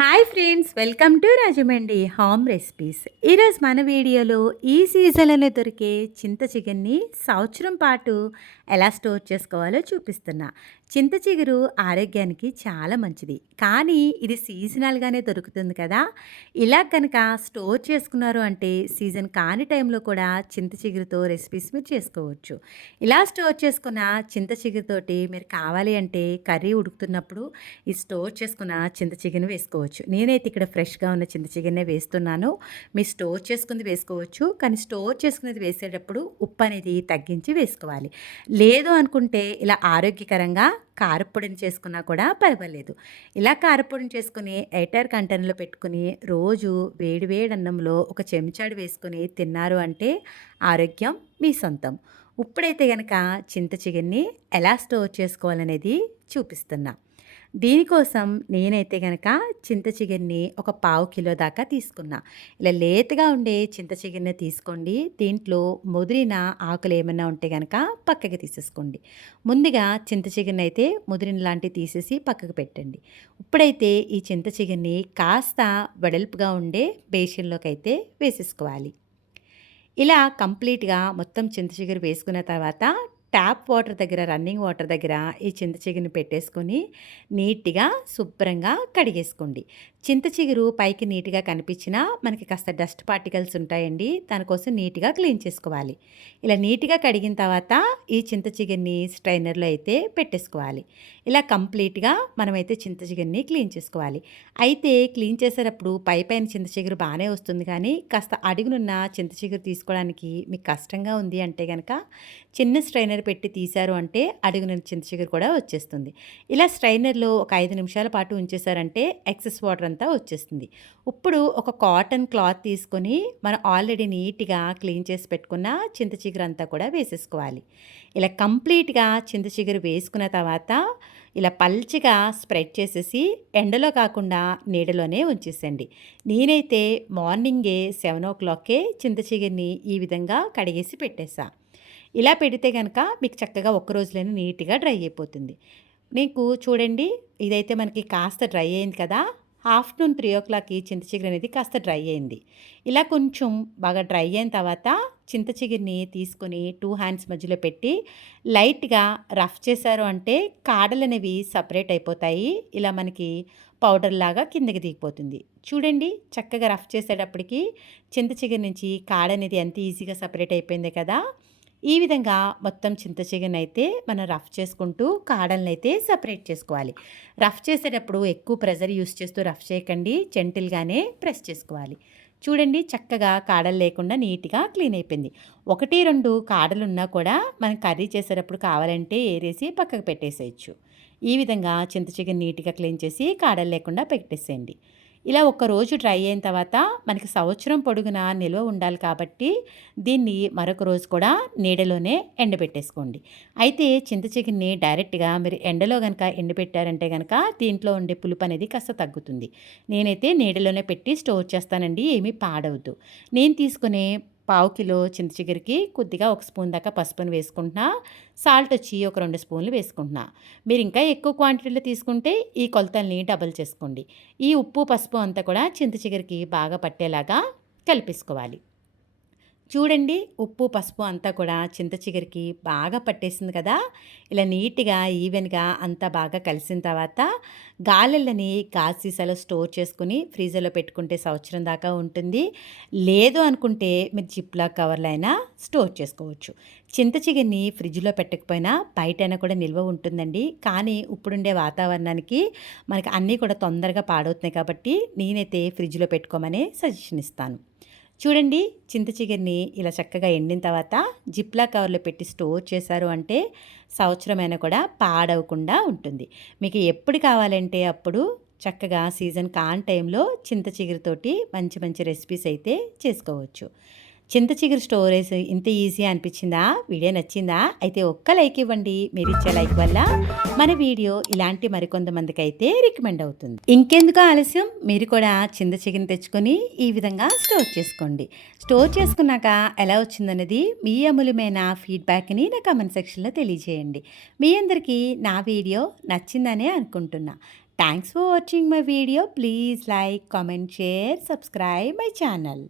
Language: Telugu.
Hi friends welcome to Rajahmundry home recipes. ఈరోజు మన వీడియోలో ఈ సీజన్లో దొరికే చింత చికెన్ని సంవత్సరం పాటు ఎలా స్టోర్ చేసుకోవాలో చూపిస్తున్నా. చింత చిగురు ఆరోగ్యానికి చాలా మంచిది. కానీ ఇది సీజనల్గానే దొరుకుతుంది కదా. ఇలా కనుక స్టోర్ చేసుకున్నారు అంటే సీజన్ కాని టైంలో కూడా చింత చిగురుతో రెసిపీస్ మీరు చేసుకోవచ్చు. ఇలా స్టోర్ చేసుకున్న చింత చిగురుతోటి మీరు కావాలి అంటే కర్రీ ఉడుకుతున్నప్పుడు ఈ స్టోర్ చేసుకున్న చింత చికెన్ వేసుకోవచ్చు. నేనైతే ఇక్కడ ఫ్రెష్గా ఉన్న చింత చికెన్నే వేస్తున్నాను. మీరు స్టోర్ చేసుకుంది వేసుకోవచ్చు. కానీ స్టోర్ చేసుకునేది వేసేటప్పుడు ఉప్పు అనేది తగ్గించి వేసుకోవాలి. లేదు అనుకుంటే ఇలా ఆరోగ్యకరంగా కారపొడిని చేసుకున్నా కూడా పర్వాలేదు. ఇలా కారపొడిని చేసుకుని ఎయిటర్ కంటైనర్లో పెట్టుకుని రోజు వేడి వేడి అన్నంలో ఒక చెంచాడు వేసుకుని తిన్నారు అంటే ఆరోగ్యం మీ సొంతం. ఇప్పుడైతే కనుక చింత చికెన్ని ఎలా స్టోర్ చేసుకోవాలనేది చూపిస్తున్నా. దీనికోసం నేనైతే కనుక చింత చికెన్ని ఒక పావు కిలో దాకా తీసుకున్నా. ఇలా లేతగా ఉండే చింత చికెన్ని తీసుకోండి. దీంట్లో ముదిరిన ఆకులు ఏమైనా ఉంటే కనుక పక్కకి తీసేసుకోండి. ముందుగా చింత చికెన్ అయితే ముదిరిన లాంటివి తీసేసి పక్కకు పెట్టండి. ఇప్పుడైతే ఈ చింత చికెన్ని కాస్త వెడల్పుగా ఉండే బేషన్లోకి అయితే వేసేసుకోవాలి. ఇలా కంప్లీట్గా మొత్తం చింత చిగురు వేసుకున్న తర్వాత ట్యాప్ వాటర్ దగ్గర రన్నింగ్ వాటర్ దగ్గర ఈ చింత చిగురుని పెట్టేసుకొని నీట్గా శుభ్రంగా కడిగేసుకోండి. చింత చిగురు పైకి నీట్గా కనిపించినా మనకి కాస్త డస్ట్ పార్టికల్స్ ఉంటాయండి. దానికోసం నీట్గా క్లీన్ చేసుకోవాలి. ఇలా నీట్గా కడిగిన తర్వాత ఈ చింత చిగురిని స్ట్రైనర్లో అయితే పెట్టేసుకోవాలి. ఇలా కంప్లీట్గా మనమైతే చింత చిగురిని క్లీన్ చేసుకోవాలి. అయితే క్లీన్ చేసేటప్పుడు పై పైన చింత చిగురు బాగానే వస్తుంది కానీ కాస్త అడుగునున్న చింత చిగురు తీసుకోవడానికి మీకు కష్టంగా ఉంది అంటే కనుక చిన్న స్ట్రైనర్ పెట్టి తీశారు అంటే అడుగున చింత చిగురు కూడా వచ్చేస్తుంది. ఇలా స్ట్రైనర్లో ఒక ఐదు నిమిషాల పాటు ఉంచేశారంటే ఎక్సెస్ వాటర్ అంతా వచ్చేస్తుంది. ఇప్పుడు ఒక కాటన్ క్లాత్ తీసుకొని మనం ఆల్రెడీ నీట్గా క్లీన్ చేసి పెట్టుకున్న చింత చిగురు అంతా కూడా వేసేసుకోవాలి. ఇలా కంప్లీట్గా చింత చిగురు వేసుకున్న తర్వాత ఇలా పల్చిగా స్ప్రెడ్ చేసేసి ఎండలో కాకుండా నీడలోనే ఉంచేసండి నేనైతే మార్నింగే సెవెన్ ఓ క్లాక్కే చింత చిగురిని ఈ విధంగా కడిగేసి పెట్టేశాను ఇలా పెడితే కనుక మీకు చక్కగా ఒక్క రోజులోనే నీట్గా డ్రై అయిపోతుంది. మీకు చూడండి ఇదైతే మనకి కాస్త డ్రై అయింది కదా! ఆఫ్టర్నూన్ త్రీ ఓ క్లాక్కి చింత చిగురు అనేది కాస్త డ్రై అయింది. ఇలా కొంచెం బాగా డ్రై అయిన తర్వాత చింత చిగురిని తీసుకొని టూ హ్యాండ్స్ మధ్యలో పెట్టి లైట్గా రఫ్ చేశారు అంటే కాడలు అనేవి సపరేట్ అయిపోతాయి. ఇలా మనకి పౌడర్ లాగా కిందకి దిగిపోతుంది. చూడండి చక్కగా రఫ్ చేసేటప్పటికి చింత చిగురు నుంచి కాడ అనేది ఎంత ఈజీగా సపరేట్ అయిపోయింది కదా! ఈ విధంగా మొత్తం చింత చికెన్ అయితే మనం రఫ్ చేసుకుంటూ కాడలను అయితే సపరేట్ చేసుకోవాలి. రఫ్ చేసేటప్పుడు ఎక్కువ ప్రెజర్ యూస్ చేస్తూ రఫ్ చేయకండి జెంటిల్గానే ప్రెస్ చేసుకోవాలి. చూడండి చక్కగా కాడలు లేకుండా నీట్గా క్లీన్ అయిపోయింది. ఒకటి రెండు కాడలు ఉన్నా కూడా మనం కర్రీ చేసేటప్పుడు కావాలంటే ఏరేసి పక్కకు పెట్టేసేయచ్చు. ఈ విధంగా చింత చికెన్ నీట్గా క్లీన్ చేసి కాడలు లేకుండా పెట్టేసేయండి. ఇలా ఒక రోజు డ్రై అయిన తర్వాత మనకి సంవత్సరం పొడుగునా నిల్వ ఉండాలి కాబట్టి దీన్ని మరొక రోజు కూడా నీడలోనే ఎండబెట్టేసుకోండి. అయితే చింత చికెన్ని డైరెక్ట్గా మీరు ఎండలో కనుక ఎండబెట్టారంటే కనుక దీంట్లో ఉండే పులుపు అనేది కాస్త తగ్గుతుంది. నేనైతే నీడలోనే పెట్టి స్టోర్ చేస్తానండి ఏమీ పాడవద్దు. నేను తీసుకునే పావు కిలో చింత చిగురికి కొద్దిగా ఒక స్పూన్ దాకా పసుపుని వేసుకుంటున్నా. సాల్ట్ వచ్చి ఒక రెండు స్పూన్లు వేసుకుంటున్నా. మీరు ఇంకా ఎక్కువ క్వాంటిటీలో తీసుకుంటే ఈ కొలతల్ని డబల్ చేసుకోండి. ఈ ఉప్పు పసుపు అంతా కూడా చింత చిగురికి బాగా పట్టేలాగా కలిపేసుకోవాలి. చూడండి ఉప్పు పసుపు అంతా కూడా చింత చిగురికి బాగా పట్టేసింది కదా. ఇలా నీట్గా ఈవెన్గా అంతా బాగా కలిసిన తర్వాత గాలెళ్ళని గాజు సీసాలో స్టోర్ చేసుకుని ఫ్రీజర్లో పెట్టుకుంటే సంవత్సరం దాకా ఉంటుంది. లేదు అనుకుంటే మీరు జిప్లా కవర్లో అయినా స్టోర్ చేసుకోవచ్చు. చింత చిగురిని ఫ్రిడ్జ్లో పెట్టకపోయినా బయటైనా కూడా నిల్వ ఉంటుందండి. కానీ ఇప్పుడుండే వాతావరణానికి మనకి అన్నీ కూడా తొందరగా పాడవుతున్నాయి కాబట్టి నేనైతే ఫ్రిడ్జ్లో పెట్టుకోమని సజెషన్ ఇస్తాను. చూడండి చింతచిగర్ని ఇలా చక్కగా ఎండిన తర్వాత జిప్లా కవర్లో పెట్టి స్టోర్ చేశారు అంటే సంవత్సరమైనా కూడా పాడవకుండా ఉంటుంది. మీకు ఎప్పుడు కావాలంటే అప్పుడు చక్కగా సీజన్ కాన్ టైంలో చింత చిగురుతోటి మంచి మంచి రెసిపీస్ అయితే చేసుకోవచ్చు. చింత చిగురు స్టోరేజ్ ఇంత ఈజీ అనిపించిందా? వీడియో నచ్చిందా? అయితే ఒక్క లైక్ ఇవ్వండి. మీరు ఇచ్చే లైక్ వల్ల మన వీడియో ఇలాంటి మరికొంతమందికి అయితే రికమెండ్ అవుతుంది. ఇంకెందుకు ఆలస్యం? మీరు కూడా చింత చికెన్ తెచ్చుకొని ఈ విధంగా స్టోర్ చేసుకోండి. స్టోర్ చేసుకున్నాక ఎలా వచ్చిందన్నది మీ అమూల్యమైన ఫీడ్బ్యాక్ని నా కమెంట్ సెక్షన్లో తెలియజేయండి. మీ అందరికీ నా వీడియో నచ్చిందనే అనుకుంటున్నా. Thanks for watching my video. Please like, comment, share, subscribe my channel.